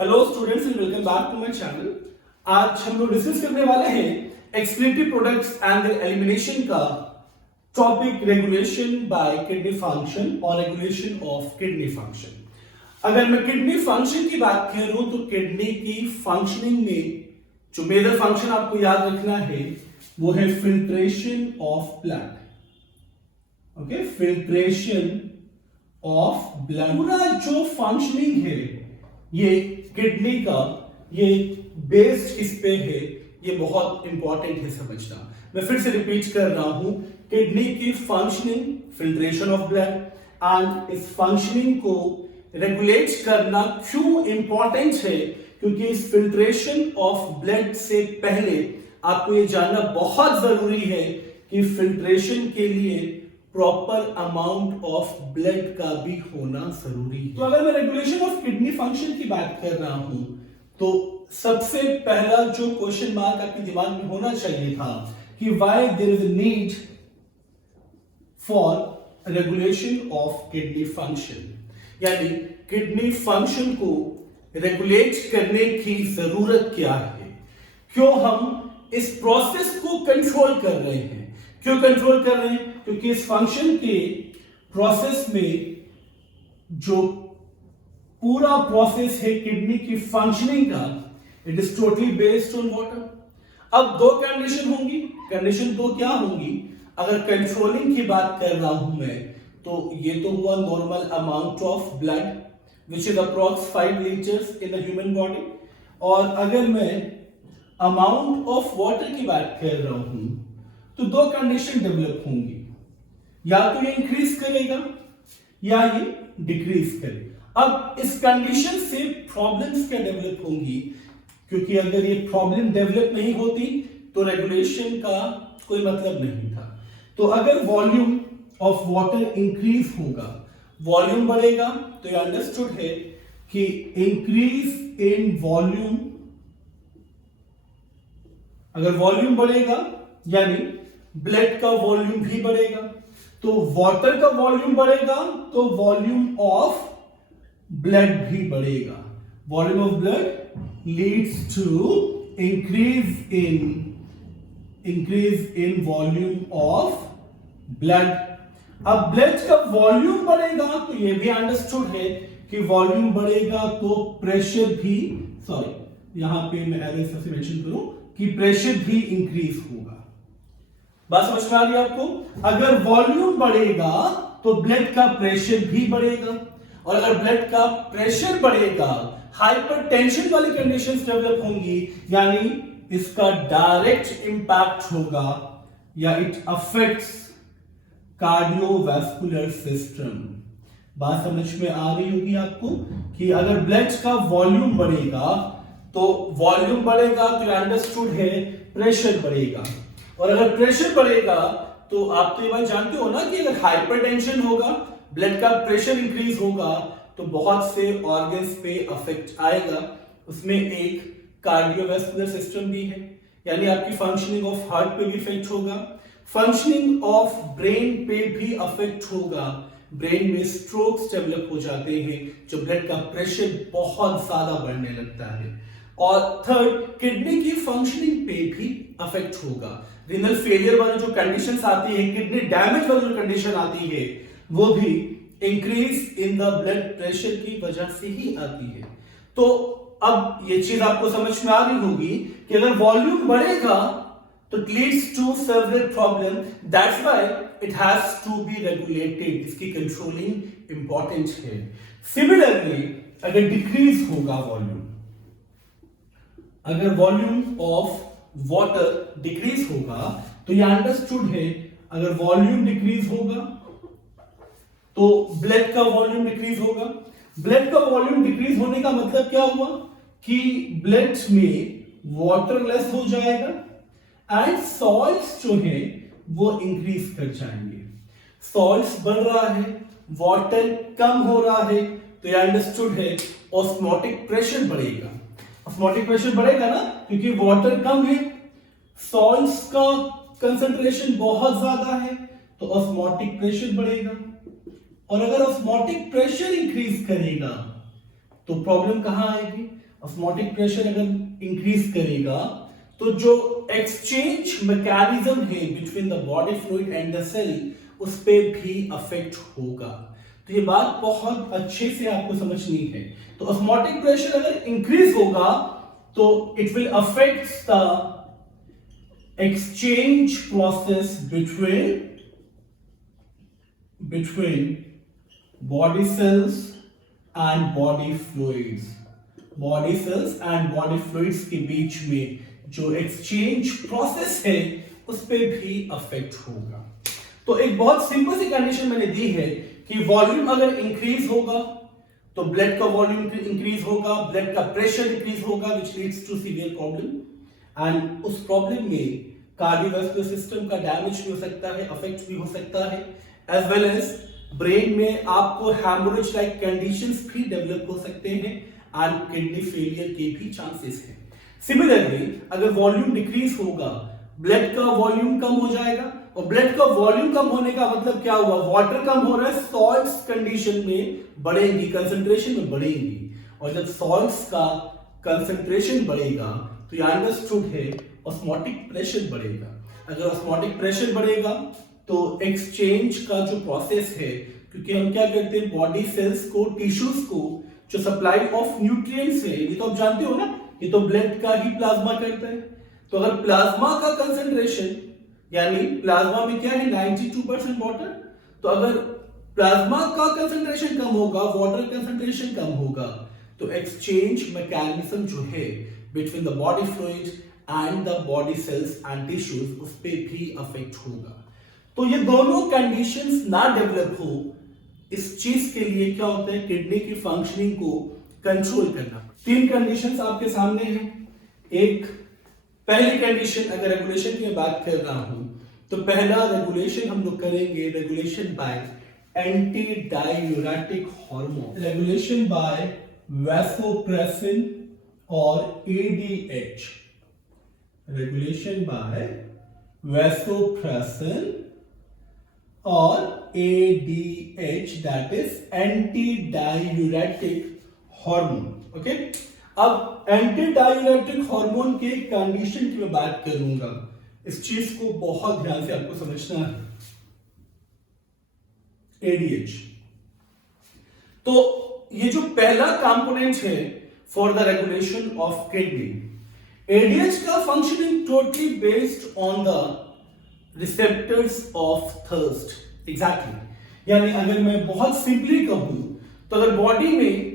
Hello students and welcome back to my channel. आज हम लोग डिस्कस करने वाले हैं excretory products and their elimination का topic regulation by kidney function और रेगुलेशन ऑफ किडनी फंक्शन। अगर मैं किडनी फंक्शन की बात करूं तो किडनी की फंक्शनिंग में जो मेजर फंक्शन आपको याद रखना है वो है filtration of blood. Okay, filtration of blood. पूरा जो फंक्शनिंग है ये किडनी का, ये बेस्ड इस पे है, ये बहुत इंपॉर्टेंट है समझना। मैं फिर से रिपीट कर रहा हूं, किडनी की functioning, filtration of blood, and इस फंक्शनिंग को रेगुलेट करना क्यों इंपॉर्टेंट है, क्योंकि इस फिल्ट्रेशन ऑफ ब्लड से पहले आपको ये जानना बहुत जरूरी है कि फिल्ट्रेशन के लिए प्रॉपर अमाउंट ऑफ ब्लड का भी होना जरूरी है। तो अगर मैं रेगुलेशन ऑफ किडनी फंक्शन की बात कर रहा हूं तो सबसे पहला जो क्वेश्चन मार्क आपके दिमाग में होना चाहिए था कि why there is a need for regulation of kidney function, यानी किडनी फंक्शन को रेगुलेट करने की जरूरत क्या है, क्यों हम इस प्रोसेस को कंट्रोल कर रहे हैं। क्यों कंट्रोल कर रहे हैं? क्योंकि इस फंक्शन के प्रोसेस में जो पूरा प्रोसेस है किडनी की फंक्शनिंग का, it is totally based on water. अब दो कंडीशन होंगी। कंडीशन दो क्या होंगी? अगर कंट्रोलिंग की बात कर रहा हूं मैं तो ये तो हुआ normal amount of blood which is approx 5 litres in the human body. और अगर मैं अमाउंट ऑफ वाटर की बात कर रहा हूं तो दो कंडीशन डेवलप होंगी, या तो ये इंक्रीज करेगा या ये डिक्रीज करेगा। अब इस कंडीशन से प्रॉब्लम्स क्या डेवलप होंगी, क्योंकि अगर ये प्रॉब्लम डेवलप नहीं होती तो रेगुलेशन का कोई मतलब नहीं था। तो अगर वॉल्यूम ऑफ वाटर इंक्रीज होगा, वॉल्यूम बढ़ेगा, तो ये अंडरस्टूड है कि इंक्रीज इन वॉल्यूम, अगर वॉल्यूम बढ़ेगा यानी ब्लड का वॉल्यूम भी बढ़ेगा, तो वाटर का वॉल्यूम बढ़ेगा तो वॉल्यूम ऑफ ब्लड भी बढ़ेगा। Volume of blood leads to increase in volume of blood. अब ब्लड का वॉल्यूम बढ़ेगा तो ये भी अंडरस्टूड है कि वॉल्यूम बढ़ेगा तो प्रेशर भी, सॉरी यहां पे मैं एरो से मेंशन करूं कि प्रेशर भी इंक्रीज होगा। बात समझ में आ रही है आपको? अगर वॉल्यूम बढ़ेगा तो ब्लड का प्रेशर भी बढ़ेगा, और अगर ब्लड का प्रेशर बढ़ेगा हाइपरटेंशन वाली कंडीशंस डेवलप होंगी, यानी इसका डायरेक्ट इंपैक्ट होगा या इट अफेक्ट्स कार्डियोवैस्कुलर सिस्टम। बात समझ में आ रही होगी आपको कि अगर ब्लड का वॉल्यूम बढ़ेगा तो वॉल्यूम बढ़ेगा तो अंडरस्टूड है प्रेशर बढ़ेगा, और अगर प्रेशर बढ़ेगा तो आप तो ये बात जानते हो ना कि अगर हाइपरटेंशन होगा, ब्लड का प्रेशर इंक्रीज होगा तो बहुत से ऑर्गन्स पे अफेक्ट आएगा। उसमें एक कार्डियोवैस्कुलर सिस्टम भी है, यानी आपकी फंक्शनिंग ऑफ हार्ट पे भी इफेक्ट होगा, फंक्शनिंग ऑफ ब्रेन पे भी अफेक्ट होगा। ब्रेन में स्ट्रोक्स डेवलप हो जाते हैं जो ब्लड का प्रेशर बहुत ज्यादा बढ़ने लगता है। और थर्ड, किडनी की फंक्शनिंग पे भी अफेक्ट होगा। रिनल फेलियर वाली जो कंडीशंस आती है, किडनी डैमेज वाली जो कंडीशन आती है, वो भी increase in the blood pressure की वजह से ही आती है। तो अब ये चीज आपको समझ में आ रही होगी कि अगर वॉल्यूम बढ़ेगा तो it leads to several problem, that's why it has to be regulated. इसकी कंट्रोलिंग इंपॉर्टेंट है। सिमिलरली अगर डिक्रीज होगा वॉल्यूम, अगर वॉल्यूम ऑफ वाटर डिक्रीज होगा तो यह अंडरस्टूड है अगर वॉल्यूम डिक्रीज होगा तो ब्लड का वॉल्यूम डिक्रीज होगा। ब्लड का वॉल्यूम डिक्रीज होने का मतलब क्या हुआ कि ब्लड में वाटर लेस हो जाएगा एंड सॉल्ट्स जो है वो इंक्रीज कर जाएंगे। सॉल्ट्स बढ़ रहा है, वाटर कम हो रहा है, तो यह अंडरस्टूड है ऑस्मोटिक प्रेशर बढ़ेगा। ऑस्मोटिक प्रेशर बढ़ेगा ना, क्योंकि वाटर कम है, सॉल्ट्स का कंसंट्रेशन बहुत ज्यादा है, तो ऑस्मोटिक प्रेशर बढ़ेगा। और अगर ऑस्मोटिक प्रेशर इंक्रीज करेगा तो प्रॉब्लम कहां आएगी? ऑस्मोटिक प्रेशर अगर इंक्रीज करेगा तो जो एक्सचेंज मैकेनिज्म है between the body fluid and the cell उस पे भी अफेक्ट होगा। तो ये बात बहुत अच्छे से आपको समझनी है। तो ऑस्मोटिक प्रेशर अगर इंक्रीज होगा तो it will affect the exchange process between body cells and body fluids। body cells and body fluids के बीच में जो exchange process है उस पे भी अफेक्ट होगा। तो एक बहुत सिंपल सी कंडीशन मैंने दी है कि वॉल्यूम अगर इंक्रीज होगा तो ब्लड का वॉल्यूम इंक्रीज होगा, ब्लड का प्रेशर इंक्रीज होगा which leads to severe problem and उस प्रॉब्लम में कार्डियोवैस्कुलर सिस्टम का डैमेज भी हो सकता है, अफेक्ट भी हो सकता है, एज वेल एज ब्रेन में आपको हेमोरेज लाइक कंडीशंस भी डेवलप हो सकते हैं एंड किडनी फेलियर के भी चांसेस हैं। सिमिलरली अगर वॉल्यूम डिक्रीज होगा, ब्लड का वॉल्यूम कम हो जाएगा और ब्लड का वॉल्यूम कम होने का मतलब क्या हुआ, वाटर कम हो रहा है, सॉल्ट्स कंडीशन में बढ़ेंगी, कंसंट्रेशन में बढ़ेंगी और जब सॉल्ट्स का कंसंट्रेशन बढ़ेगा तो ये अंडरस्टूड है ऑस्मोटिक प्रेशर बढ़ेगा। अगर ऑस्मोटिक प्रेशर बढ़ेगा तो एक्सचेंज का जो प्रोसेस है, क्योंकि हम क्या करते हैं बॉडी सेल्स को, टिश्यूज को जो सप्लाई ऑफ न्यूट्रिएंट्स है, ये तो आप जानते हो ना, ये तो ब्लड का ही प्लाज्मा करता है। तो अगर प्लाज्मा का कंसंट्रेशन यानी प्लाज्मा में क्या है 92% वाटर, तो अगर प्लाज्मा का कंसंट्रेशन कम होगा, वाटर कंसंट्रेशन कम होगा तो एक्सचेंज मैकेनिज्म जो है between the body fluid and the body cells and tissues उस पे भी अफेक्ट होगा। तो ये दोनों कंडीशंस ना डेवलप हो, इस चीज के लिए क्या होता है, किडनी की फंक्शनिंग को कंट्रोल करना। 3 कंडीशंस आपके सामने हैं। एक पहली कंडीशन अगर रेगुलेशन की बात कर रहा हूं तो पहला रेगुलेशन हम लोग करेंगे regulation bye anti diuretic hormone, regulation bye vasopressin और एडीएच, रेगुलेशन बाय वैसोप्रेसिन और ADH that is anti diuretic hormone. Okay, अब एंटी डायूरेटिक हार्मोन के कंडीशन की मैं बात करूंगा, इस चीज को बहुत ध्यान से आपको समझना है। एडीएच, तो ये जो पहला कंपोनेंट है for the regulation of kidney, ADH का functioning totally based on the receptors of thirst. Exactly, यानी अगर मैं बहुत सिंपली कहूं तो अगर बॉडी में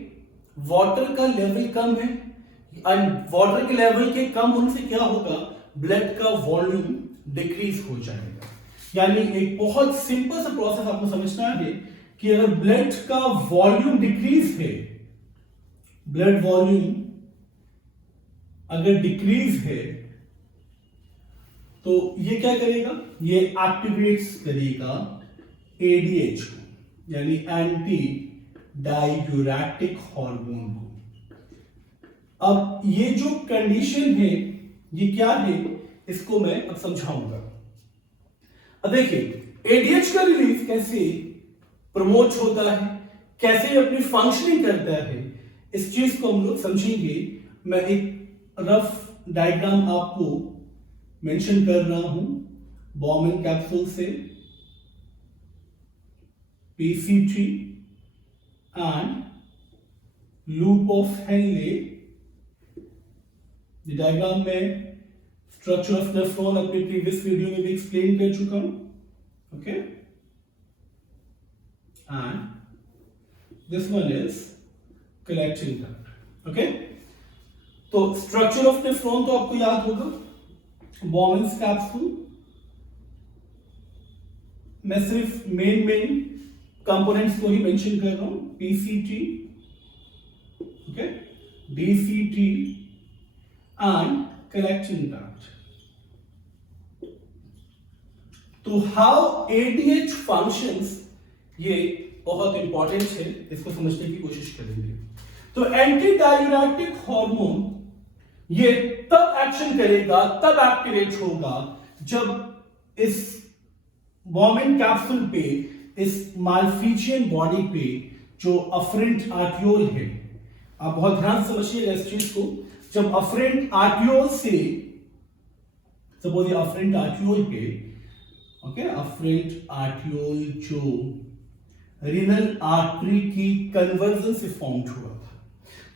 वाटर का लेवल कम है एंड वाटर के लेवल के कम होने से क्या होगा, ब्लड का वॉल्यूम डिक्रीज हो जाएगा। यानी एक बहुत सिंपल सा प्रोसेस आपको समझना है कि अगर ब्लड का वॉल्यूम डिक्रीज है, ब्लड वॉल्यूम अगर डिक्रीज है तो ये क्या करेगा, ये एक्टिवेट्स करेगा एडीएच को, यानी एंटी डायूरेटिक हार्मोन को। अब ये जो कंडीशन है ये क्या है, इसको मैं अब समझाऊंगा। अब देखिए एडीएच का रिलीज कैसे प्रमोट होता है, कैसे अपनी फंक्शनिंग करता है, इस चीज को हम लोग समझेंगे। मैं एक रफ डायग्राम आपको मेंशन कर रहा हूं, बॉमन कैप्सूल से PCT and loop of Henle. Diagram में स्ट्रक्चर ऑफ नेफ्रॉन अपनी प्रीवियस वीडियो में भी एक्सप्लेन कर चुका हूं। Okay, and this one is collecting duct. Okay, तो स्ट्रक्चर ऑफ नेफ्रॉन तो आपको याद होगा, बॉमन्स कैप्सूल। मैं सिर्फ मेन कंपोनेंट्स को ही मेंशन कर रहा हूं, PCT, okay, DCT and collecting duct. तो हाउ एडीएच फंक्शंस, ये बहुत इंपॉर्टेंट है, इसको समझने की कोशिश करेंगे। तो एंटी डायूरेटिक हार्मोन ये तब एक्शन करेगा, तब एक्टिवेट होगा जब इस बॉमन कैप्सूल पे, इस माल्फिजियन बॉडी पे जो अफरेंट आर्टियोल है आप बहुत ध्यान से समझिएगा इस चीज को। जब अफरेंट आर्टियोल से, सपोज ये अफरेंट आर्टियोल पे, ओके, अफरेंट आर्टियोल जो रीनल आर्टरी की कन्वर्जन से फॉर्म हुआ था,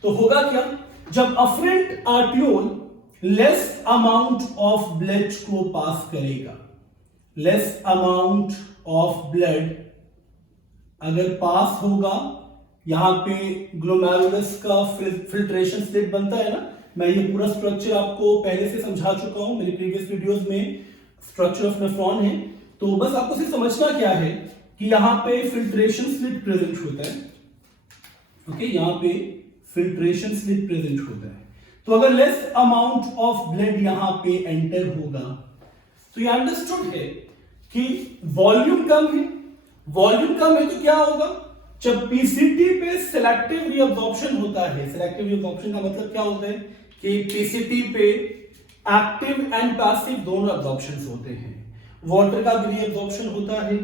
तो होगा क्या, जब afferent arteriole less amount of blood को पास करेगा, लेस अमाउंट ऑफ ब्लड अगर पास होगा, यहां पे ग्लोमेरुलस का फिल्ट्रेशन स्लिट बनता है ना, मैं ये पूरा स्ट्रक्चर आपको पहले से समझा चुका हूं मेरे प्रीवियस वीडियोस में, स्ट्रक्चर ऑफ नेफ्रॉन है। तो बस आपको सिर्फ समझना क्या है कि यहां पे फिल्ट्रेशन स्लिट प्रेजेंट होता है, ओके, यहां पे फिल्ट्रेशन स्लिट प्रेजेंट होता है। तो अगर लेस अमाउंट ऑफ ब्लड यहां पे एंटर होगा, तो ये अंडरस्टूड है कि वॉल्यूम कम है, वॉल्यूम कम है तो क्या होगा, जब पीसीटी पे सिलेक्टिव रीअब्जॉर्प्शन होता है, सिलेक्टिव रीअब्जॉर्प्शन का मतलब क्या होता है कि पीसीटी पे एक्टिव एंड पैसिव दोनों अब्जॉर्प्शंस होते हैं, वाटर का भी रीअब्जॉर्प्शन होता है,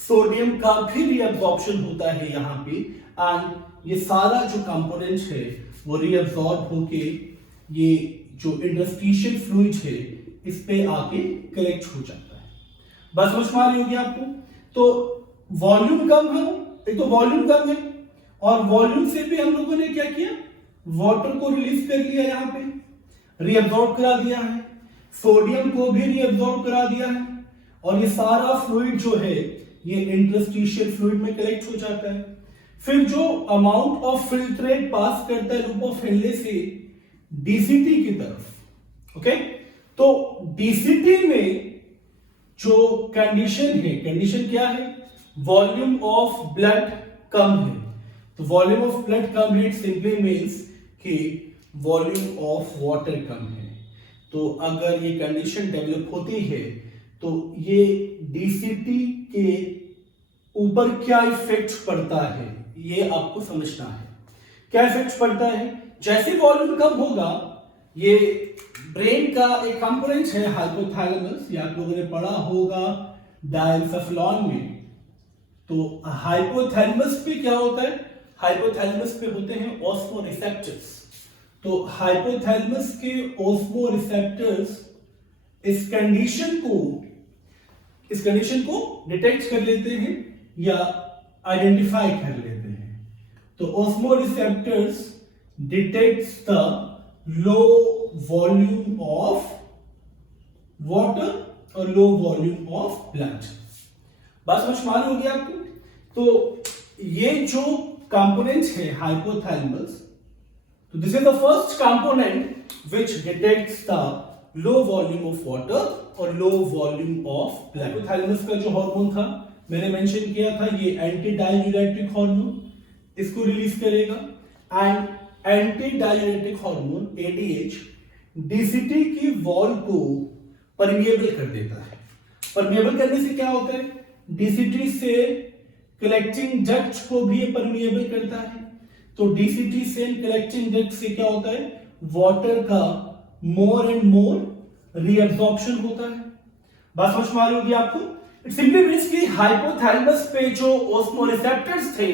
सोडियम का भी रीअब्जॉर्प्शन होता है यहां पे, एंड ये सारा जो कंपोनेंट है वो रीअब्जॉर्ब होके ये जो इंटरस्टिशियल फ्लूइड है इस पे आके कलेक्ट हो जाता है। बस समझ में आ रही होगी आपको। तो वॉल्यूम कम है, एक तो वॉल्यूम कम है, और वॉल्यूम से भी हम लोगों ने क्या किया, वाटर को रिलीज कर लिया, यहां पे रीअब्जॉर्ब करा दिया है, सोडियम को भी रीअब्जॉर्ब करा दिया है, और ये सारा फ्लूइड जो है ये इंटरस्टिशियल फ्लूइड में कलेक्ट हो जाता है। फिर जो अमाउंट ऑफ फिल्ट्रेट पास करता है लूप ऑफ हेनले से डीसीटी की तरफ, ओके, तो डीसीटी में जो कंडीशन है, कंडीशन क्या है, वॉल्यूम ऑफ ब्लड कम है, तो वॉल्यूम ऑफ ब्लड कम है, इट सिंपली मींस कि वॉल्यूम ऑफ वाटर कम है। तो अगर ये कंडीशन डेवलप होती है तो ये डीसीटी के ऊपर क्या इफेक्ट पड़ता है ये आपको समझना है। क्या इफेक्ट पड़ता है, जैसे वॉल्यूम कम होगा, ये ब्रेन का एक कंपोनेंट है हाइपोथैलेमस, ये आप लोगों ने पढ़ा होगा डायल्साफिलॉन में। तो हाइपोथैलेमस पे क्या होता है, हाइपोथैलेमस पे होते हैं ऑस्मोरिसेप्टर्स। तो हाइपोथैलेमस के ऑस्मोरिसेप्टर्स इस कंडीशन को डिटेक्ट कर लेते हैं या आइडेंटिफाई कर लेते हैं। तो osmoreceptors detects the low volume of water और लो वॉल्यूम ऑफ ब्लड। बात समझ में आ रही होगी आपको। तो ये जो कंपोनेंट है हाइपोथैलेमस, तो this is the first component which detects the low volume of water और low volume of blood. Hypothalamus का जो हार्मोन था मैंने मेंशन किया था, ये एंटी डाययूरेटिक हार्मोन, इसको रिलीज करेगा, and anti diuretic hormone ADH DCT की वॉल को परमिएबल कर देता है। परमिएबल करने से क्या होता है, डीसीटी से कलेक्टिंग डक्ट को भी परमिएबल करता है। तो डीसीटी से कलेक्टिंग डक्ट से क्या होता है, वाटर का मोर एंड मोर रीअब्जॉर्प्शन होता है। बात समझ में आ रही होगी आपको। इट सिंपली मींस कि हाइपोथैलेमस पे जो ऑस्मोरिसेप्टर्स थे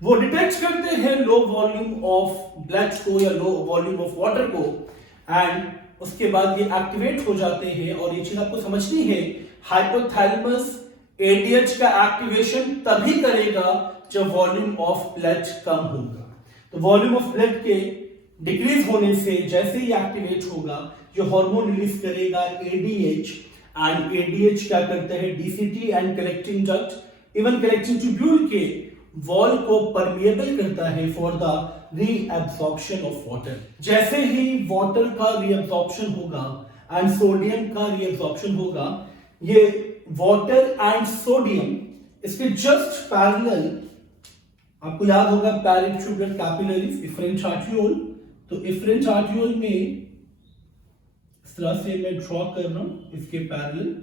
वो डिटेक्ट करते हैं लो वॉल्यूम ऑफ ब्लड को या लो वॉल्यूम ऑफ वाटर को, एंड उसके बाद ये एक्टिवेट हो जाते हैं। और ये चीज आपको समझनी है, हाइपोथैलेमस एडीएच का एक्टिवेशन तभी करेगा जब वॉल्यूम ऑफ ब्लड कम होगा। तो वॉल्यूम ऑफ ब्लड के डिक्रीज होने से जैसे ही एक्टिवेट होगा, जो हार्मोन रिलीज करेगा एडीएच, एंड एडीएच क्या करते हैं, DCT and collecting duct even collecting tubule के वॉल को परमिएबल करता है for the reabsorption of water. जैसे ही वाटर का रीअब्जॉर्प्शन होगा एंड सोडियम का रीअब्जॉर्प्शन होगा, ये वाटर एंड सोडियम इसके जस्ट पैरेलल, आपको याद होगा पैराट्यूबुलर कैपिलरीज, इफरेंट आर्टियोल। तो इफरेंट आर्टियोल में इस तरह से मैं ड्रॉ कर रहा हूं इसके पैरेलल,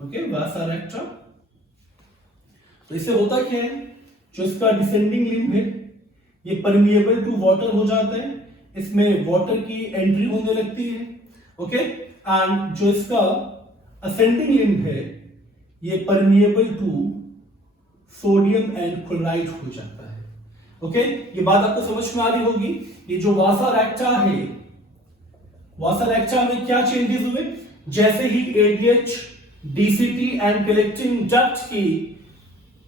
ओके, वासा रेक्टा। तो इससे होता क्या है, जो इसका डिसेंडिंग लिम्ब है ये परमिएबल टू वाटर हो जाता है, इसमें वाटर की एंट्री होने लगती है, ओके, एंड जो इसका असेंडिंग लिम्ब है ये permeable to sodium and chloride हो जाता है। ओके, ये बात आपको समझ में आ रही होगी। ये जो वासा रेक्टा है, वासा रेक्टा में क्या चेंजेस हुए, जैसे ही ADH, DCT and collecting duct की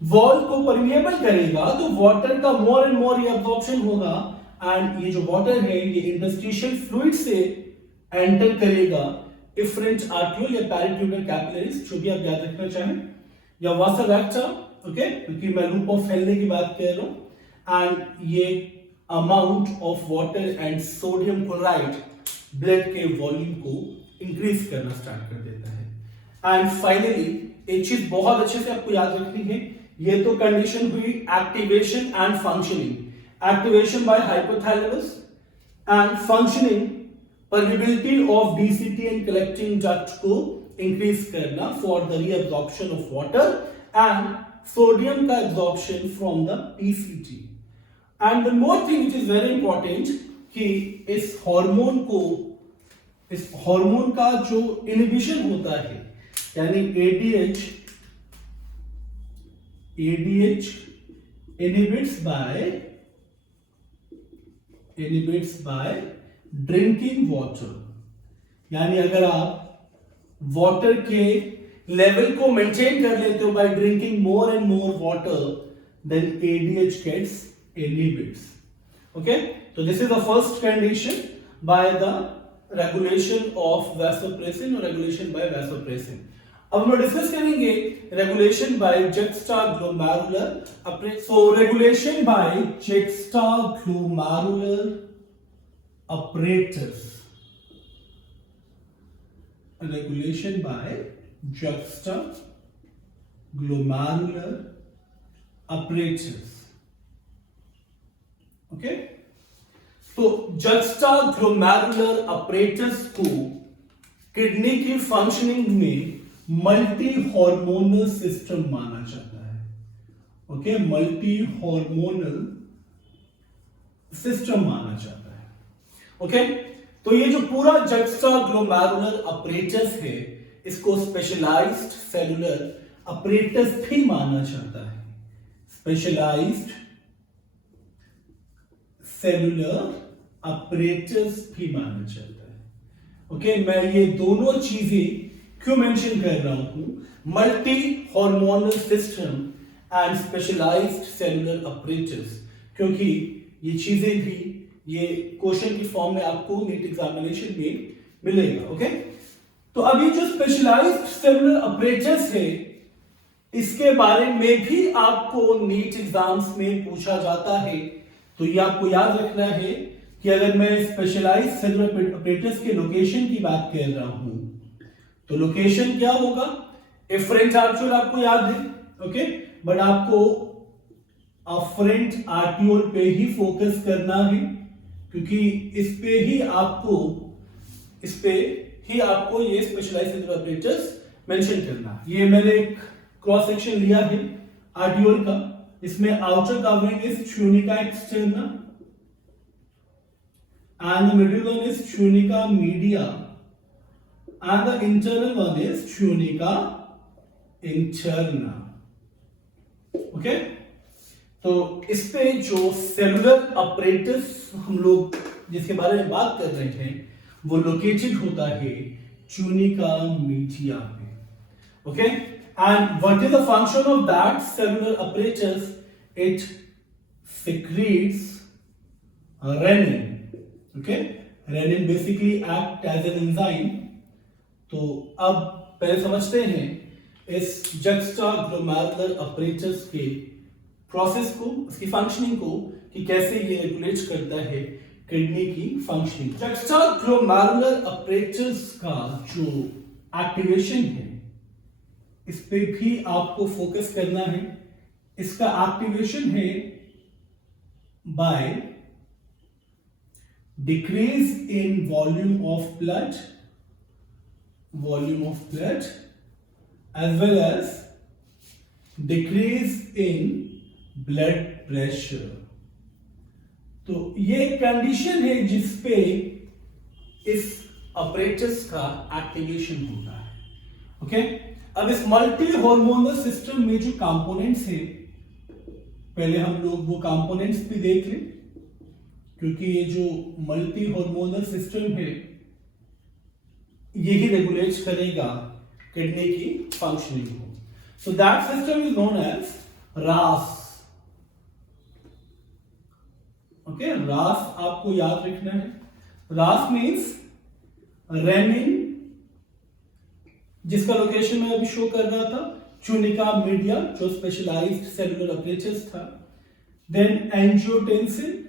वॉल को परमिएबल करेगा तो वाटर का मोर एंड मोर एब्जॉर्प्शन होगा, एंड ये जो वाटर है ये इंटरस्टिशियल फ्लूइड से एंटर करेगा इफरेंट आर्टियोल या पैराट्यूबुलर कैपिलरीज, जो भी आप याद रखना चाहें, या वासा रेक्टा। ओके, क्योंकि मैं लूप ऑफ फैलने की बात कर रहा हूं, एंड ये amount of water and sodium chloride blood के वॉल्यूम को इंक्रीज करना स्टार्ट कर देता है। एंड फाइनली एक चीज बहुत अच्छे से आपको याद रखनी है, ये तो कंडीशन हुई activation and functioning. Activation by hypothalamus and functioning permeability of DCT and collecting duct को इंक्रीज करना for the reabsorption of water and sodium का absorption from the PCT. And the more thing which is very important कि इस hormone का जो inhibition होता है, यानी ADH inhibits by drinking water, यानी अगर आप वाटर के लेवल को मेंटेन कर लेते हो by drinking more and more water, then ADH gets inhibits. Okay, so this is the first condition by the regulation of vasopressin or regulation by vasopressin. अब हम डिस्कस करेंगे regulation by juxtaglomerular. So regulation by juxtaglomerular apparatus, regulation by juxtaglomerular apparatus. Okay, तो juxtaglomerular apparatus को kidney की functioning में multi hormonal system माना जाता है। ओके, मल्टी हार्मोनल सिस्टम माना जाता है। ओके, तो ये जो पूरा जुक्स्टाग्लोमेरुलर अपरेटस है, इसको स्पेशलाइज्ड सेलुलर अपरेटस भी माना जाता है। स्पेशलाइज्ड सेलुलर अपरेटस भी माना जाता है। ओके, मैं ये दोनों चीजें क्यों मेंशन कर रहा हूं, multi hormonal system and specialised cellular apparatus, क्योंकि ये चीजें भी ये क्वेश्चन की फॉर्म में आपको नीट एग्जामिनेशन में मिलेगा। ओके, तो अभी जो स्पेशलाइज्ड सेलुलर अपरेटस है, इसके बारे में भी आपको नीट एग्जाम्स में पूछा जाता है। तो ये आपको याद रखना है कि अगर मैं स्पेशलाइज्ड सेलुलर अपरेटस के लोकेशन की बात कर रहा हूं, तो लोकेशन क्या होगा, एफरेंट आर्टियोल आपको याद है। ओके, बट आपको अफरेंट आर्टियोल पे ही फोकस करना है, क्योंकि इस पे ही आपको ये स्पेशलाइज्ड सेलुलर अपरेटस मेंशन करना है। ये मैंने एक क्रॉस सेक्शन लिया है आर्टियोल का, इसमें outer covering is tunica externa and the middle one is tunica media and the internal one is tunica interna. Okay, तो इस पे जो सेलुलर अपरेटस हम लोग जिसके बारे में बात कर रहे हैं, वो लोकेटेड होता है tunica media में। Okay, and what is the function of that cellular apparatus? It secretes renin. Okay, renin basically act as an enzyme. तो अब पहले समझते हैं इस जुक्स्टाग्लोमेरुलर अपरेटस के प्रोसेस को, उसकी फंक्शनिंग को, कि कैसे ये रेगुलेट करता है किडनी की फंक्शनिंग। जुक्स्टाग्लोमेरुलर अपरेटस का जो एक्टिवेशन है, इस पे भी आपको फोकस करना है। इसका एक्टिवेशन है by decrease in volume of blood as well as decrease in blood pressure। तो ये कंडीशन है जिसपे इस अपरेटस का एक्टिवेशन होता है। ओके, अब इस मल्टी हार्मोनल सिस्टम में जो कंपोनेंट्स है, पहले हम लोग वो कंपोनेंट्स भी देख लें, क्योंकि ये जो मल्टी हार्मोनल सिस्टम है यही रेगुलेट करेगा किडनी की फंक्शनिंग को. So that system is known as RAS. Okay, RAS आपको याद रखना है. रास मीन्स रेनिन, जिसका लोकेशन मैं अभी शो कर रहा था, ट्यूनिका मीडिया जो स्पेशलाइज्ड सेलुलर अपरेचर्स था. Then angiotensin,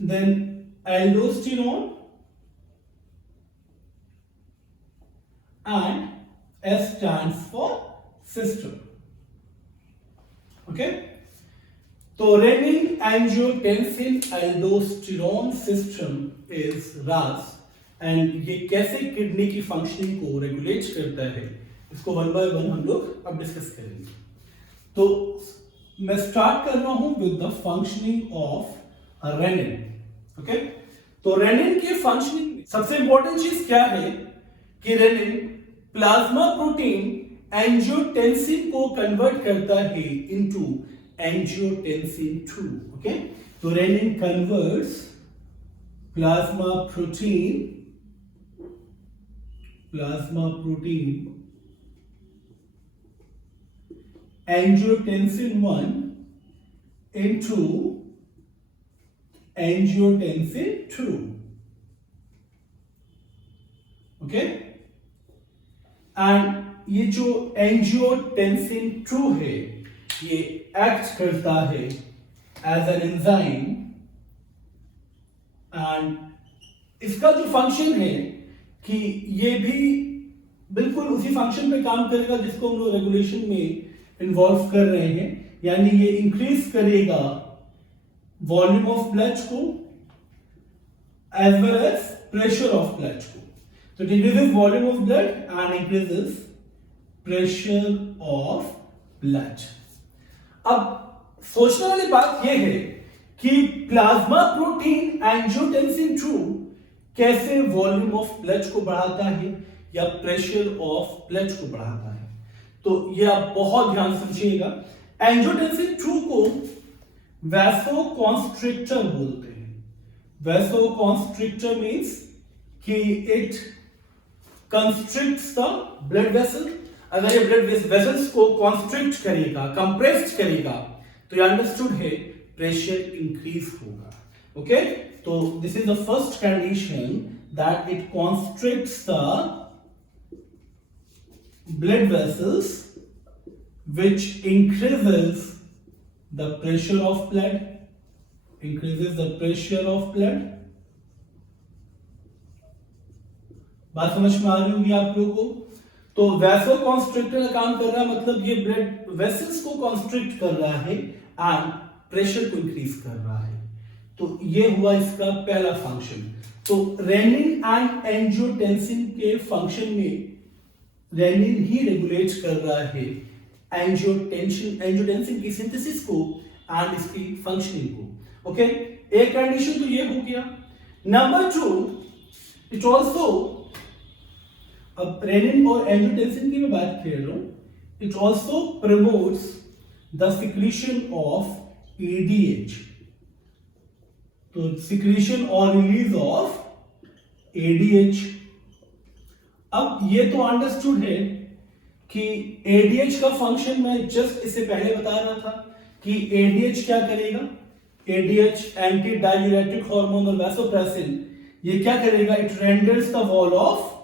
then aldosterone, and S stands for system. Okay, तो renin, angiotensin, aldosterone system is RAS, and ये कैसे किडनी की फंक्शनिंग को रेगुलेट करता है इसको वन बाय वन हम लोग अब डिस्कस करेंगे. तो मैं स्टार्ट कर रहा हूं with the functioning of renin. Okay, तो रेनिन के फंक्शनिंग सबसे इंपॉर्टेंट चीज क्या है कि रेनिन प्लाज्मा प्रोटीन एंजियोटेंसिन को कन्वर्ट करता है इनटू एंजियोटेंसिन 2. ओके, तो renin converts plasma protein angiotensin 1 into angiotensin 2. Okay, and ये जो angiotensin 2 है ये एक्ट करता है एज एन एंजाइम, एंड इसका जो फंक्शन है कि ये भी बिल्कुल उसी फंक्शन पे काम करेगा जिसको हम लोग रेगुलेशन में इन्वॉल्व कर रहे हैं, यानी ये इंक्रीज करेगा वॉल्यूम ऑफ ब्लड को as well as pressure of blood को. तो it increases volume of blood and increases pressure of blood. अब सोचने वाली बात यह है कि प्लाज्मा प्रोटीन एंजियोटेंसिन 2 कैसे वॉल्यूम ऑफ ब्लड को बढ़ाता है या प्रेशर ऑफ ब्लड को बढ़ाता है. तो ये आप बहुत ध्यान समझिएगा. एंजियोटेंसिन 2 को वैसोकॉन्स्ट्रिक्टर बोलते हैं. वैसोकॉन्स्ट्रिक्टर मीन्स कि it constricts the blood vessel. अगर ये ब्लड वेसल्स को कॉन्स्ट्रिक्ट करेगा, कंप्रेस्ड करेगा, तो ये अंडरस्टूड है प्रेशर इंक्रीज होगा. ओके, तो this is the first condition that it constricts the blood vessels which increases the pressure of blood. बात समझ में आ रही होगी आप लोगों को. तो वैसोकॉन्स्ट्रिक्टर का काम कर रहा है, मतलब ये ब्लड वेसल्स को कॉन्स्ट्रिक्ट कर रहा है एंड प्रेशर को इंक्रीज कर रहा है. तो ये हुआ इसका पहला फंक्शन. तो रेनिन एंड एंजियोटेंसिन के फंक्शन में रेनिन ही रेगुलेट कर रहा है एंजियोटेंसिन की सिंथेसिस को एंड इसकी फंक्शनिंग को. ओके, एक कंडीशन तो ये हो गया. नंबर 2, इट ऑल्सो, अब रेनिन और एंजियोटेंसिन की मैं बात कर रहा हूं, it also promotes the secretion of ADH. तो सिक्रीशन और रिलीज ऑफ एडीएच. अब ये तो अंडरस्टूड है कि एडीएच का फंक्शन मैं जस्ट इससे पहले बता रहा था कि एडीएच क्या करेगा. एडीएच एंटी डायूरेटिक हार्मोन और वैसोप्रेसिन, ये क्या करेगा, it renders the wall of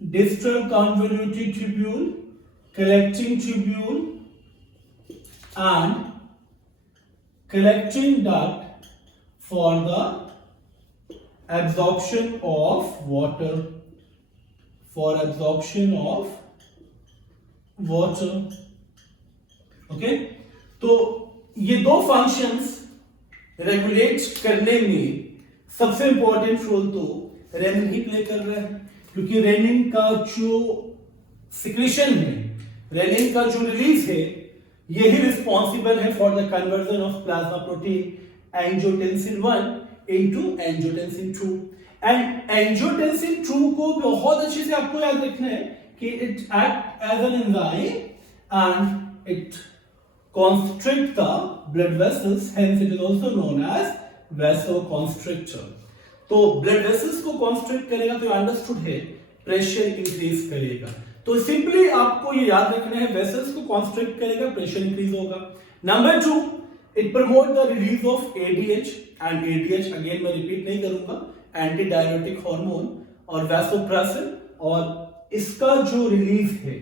distal convoluted tubule, collecting tubule and collecting duct for the absorption of water. Okay, तो ये दो फंक्शंस रेगुलेट करने में सबसे इंपॉर्टेंट रोल तो रेनिन ही प्ले कर रहा है, क्योंकि रेनिन का जो सिक्रीशन है, रेनिन का जो रिलीज है, यही रिस्पॉन्सिबल है for the conversion of plasma protein angiotensin 1 into angiotensin 2, and angiotensin 2 को बहुत अच्छे से आपको याद रखना है कि it act as an enzyme and it constrict the blood vessels, hence it is also known as vasoconstrictor. तो blood vessels को constrict करेगा तो अंडरस्टूड है प्रेशर इंक्रीज करेगा. तो सिंपली आपको ये याद रखना है वेसल्स को constrict करेगा प्रेशर इंक्रीज होगा. Number 2, it promote the release of ADH and ADH again मैं रिपीट नहीं करूंगा, एंटी डायरेटिक हार्मोन और वैसोप्रेसिन, और इसका जो रिलीज है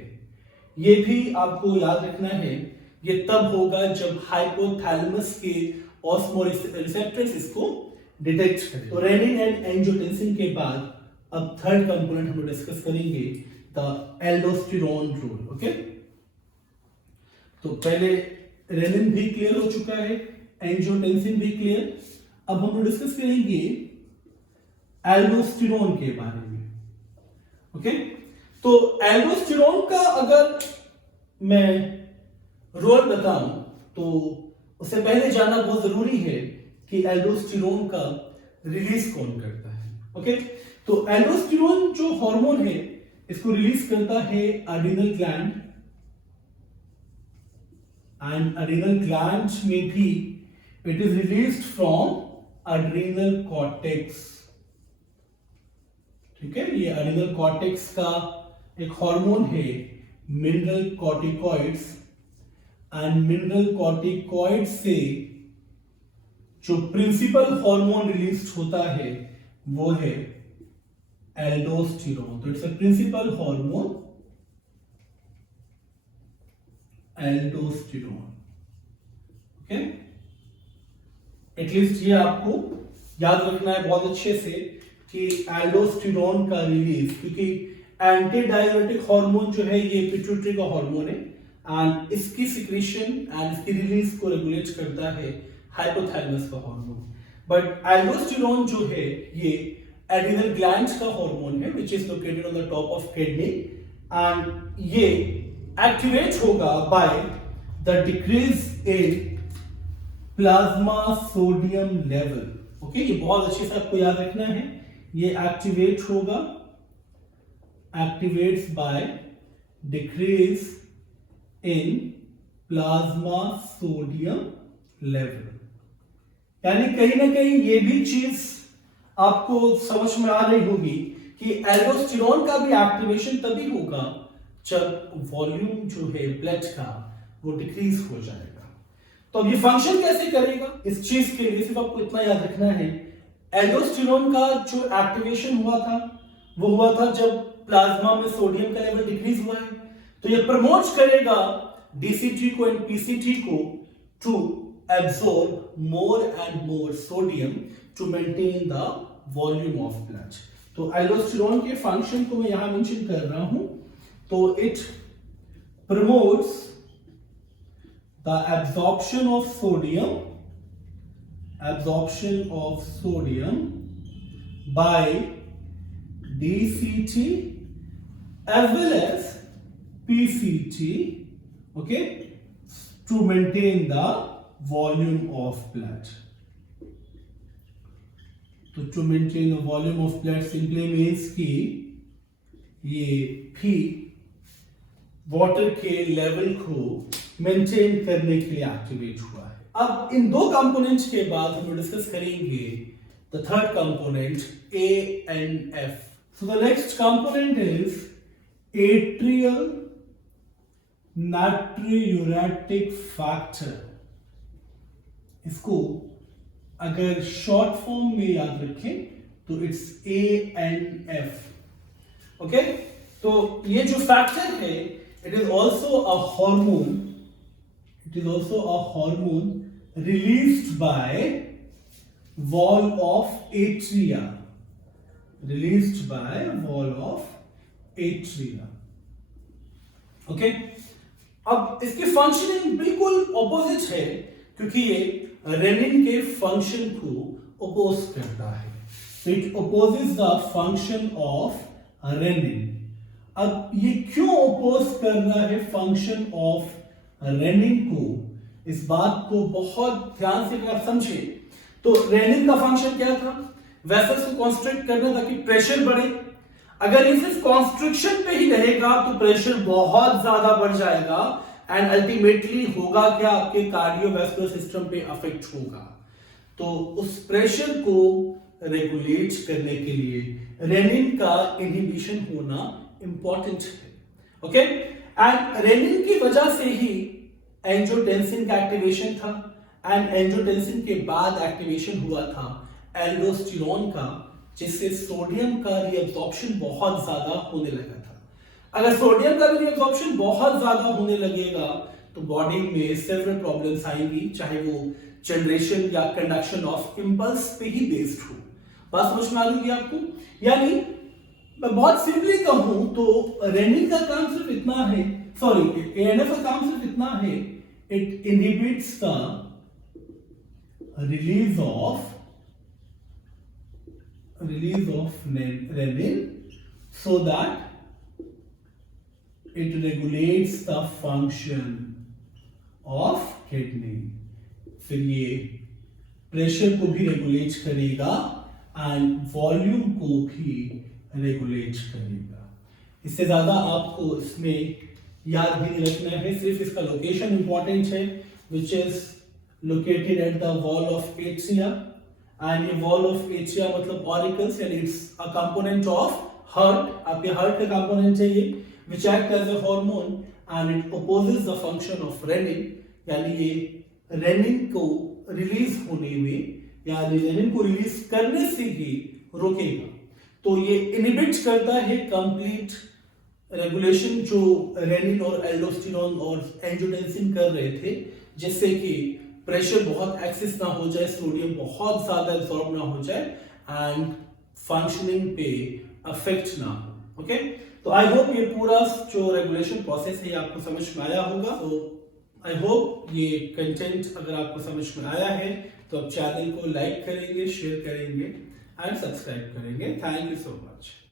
ये भी आपको याद रखना है. ये तब होगा जब हाइपोथैलेमस के ऑस्मोरिसेप्टर्स इसको डिटेक्ट करें. तो रेनिन एंड एंजियोटेंसिन के बाद अब थर्ड कंपोनेंट हम लोग डिस्कस करेंगे, द एल्डोस्टेरोन रोल. ओके, तो पहले रेनिन भी क्लियर हो चुका है, एंजियोटेंसिन भी क्लियर. अब हम लोग डिस्कस करेंगे एल्डोस्टेरोन के बारे में. ओके, तो एल्डोस्टेरोन का अगर मैं रोल बताऊं तो उससे पहले जानना बहुत जरूरी है कि एल्डोस्टेरोन का रिलीज कौन करता है. ओके, तो एल्डोस्टेरोन जो हार्मोन है इसको रिलीज करता है adrenal gland, and adrenal gland में भी it is released from adrenal cortex. ठीक है, ये एड्रिनल कॉर्टेक्स का एक हार्मोन है mineral corticoids, and mineral corticoid से जो प्रिंसिपल हार्मोन रिलीज होता है वो है एल्डोस्टेरोन. तो it's a principal hormone aldosterone. Okay, at least ये आपको याद रखना है बहुत अच्छे से कि एल्डोस्टेरोन का रिलीज, क्योंकि एंटी डायरेटिक हार्मोन जो है ये पिट्यूटरी का हार्मोन है एंड इसकी सिक्रीशन एंड इसकी रिलीज को रेगुलेट करता है हाइपोथैलेमस का हार्मोन. बट एल्डोस्टेरोन जो है ये एड्रिनल ग्लैंड का हार्मोन है which is located on the top of kidney, and ये एक्टिवेट होगा by the decrease in plasma sodium level. Okay, ये बहुत अच्छे से आपको याद रखना है. ये एक्टिवेट होगा, activates by decrease in plasma sodium level. यानी कहीं ना कहीं ये भी चीज आपको समझ में आ रही होगी कि एल्डोस्टेरोन का भी एक्टिवेशन तभी होगा जब वॉल्यूम जो है ब्लड का वो डिक्रीज हो जाएगा. तो अब ये फंक्शन कैसे करेगा, इस चीज के लिए सिर्फ आपको इतना याद रखना है, एल्डोस्टेरोन का जो एक्टिवेशन हुआ था वो हुआ था जब प्लाज्मा में सोडियम का लेवल डिक्रीज हुआ है. तो ये प्रमोट करेगा डीसीटी को एंड पीसीटी को to absorb more and more sodium to maintain the volume of blood. तो एल्डोस्टेरोन के फंक्शन को मैं यहां मेंशन कर रहा हूं. तो it promotes the absorption of sodium by DCT as well as PCT, okay, to maintain the volume of blood. तो to maintain the volume of blood simply means कि ये भी वाटर के लेवल को मेंटेन करने के लिए एक्टिवेट हुआ है. अब इन दो कंपोनेंट्स के बाद हम डिस्कस करेंगे the third component ANF. So the next component is atrial natriuretic factor. इसको अगर शॉर्ट फॉर्म में याद रखें तो इट्स ANF. ओके, तो ये जो फैक्टर है it is also a hormone, released by wall of atria, okay. अब इसकी फंक्शनिंग बिल्कुल ऑपोजिट है क्योंकि ये रेनिन के फंक्शन को अपोज करता है. It opposes the function of renin. अब ये क्यों अपोज कर रहा है फंक्शन ऑफ रेनिन को, इस बात को बहुत ध्यान से अगर आप समझे तो रेनिन का फंक्शन क्या था, वेसल्स को कॉन्स्ट्रिक्ट करना ताकि प्रेशर बढ़े। अगर ये सिर्फ कॉन्स्ट्रिक्शन पे ही रहेगा तो प्रेशर बहुत ज्यादा बढ़ जाएगा एंड अल्टीमेटली होगा क्या, आपके कार्डियोवैस्कुलर सिस्टम पे अफेक्ट होगा। तो उस प्रेशर को रेगुलेट करने के लिए रेनिन का इनहिबिशन होना इंपॉर्टेंट है। ओके, एंड रेनिन की वजह से ही एंजियोटेंसिन का एक्टिवेशन था एंड एंजियोटेंसिन के बाद एक्टिवेशन हुआ था एल्डोस्टेरोन का, जिससे सोडियम का रीअब्जॉर्प्शन बहुत ज्यादा होने लगा था। अगर सोडियम का रीअब्जॉर्प्शन बहुत ज्यादा होने लगेगा तो बॉडी में सेवरल प्रॉब्लम्स आएंगी, चाहे वो जनरेशन या कंडक्शन ऑफ इंपल्स पे ही बेस्ड हो। बात समझ में आ रही है आपको? यानी मैं बहुत सिंपली कहूं तो रेनिन का काम सिर्फ इतना है, सॉरी एएनएफ का काम सिर्फ इतना है, it inhibits the release of renin so that it regulates the function of kidney। फिर ये प्रेशर को भी रेगुलेट करेगा एंड वॉल्यूम को भी रेगुलेट करेगा। इससे ज्यादा आपको इसमें याद भी नहीं रखना है, सिर्फ इसका लोकेशन इंपॉर्टेंट है, which is located at the wall of atria, and ये wall of atria मतलब auricles, यानी it's a component of heart, आपके heart का component है ये, which act as a hormone and it opposes the function of renin, यानी ये renin को रिलीज होने में या renin को रिलीज करने से ही रोकेगा। तो ये इनहिबिट करता है कंप्लीट रेगुलेशन जो रेनिन और एल्डोस्टेरोन और एंजियोटेंसिन कर रहे थे, जिससे कि प्रेशर बहुत एक्सेस ना हो जाए, सोडियम बहुत ज्यादा एब्सॉर्ब ना हो जाए एंड फंक्शनिंग पे अफेक्ट ना हो। ओके, तो आई होप ये पूरा जो रेगुलेशन प्रोसेस है आपको समझ में आया होगा। तो आई होप ये कंटेंट अगर आपको समझ में आया है तो आप चैनल को लाइक करेंगे, शेयर करेंगे एंड सब्सक्राइब करेंगे। Thank you so much.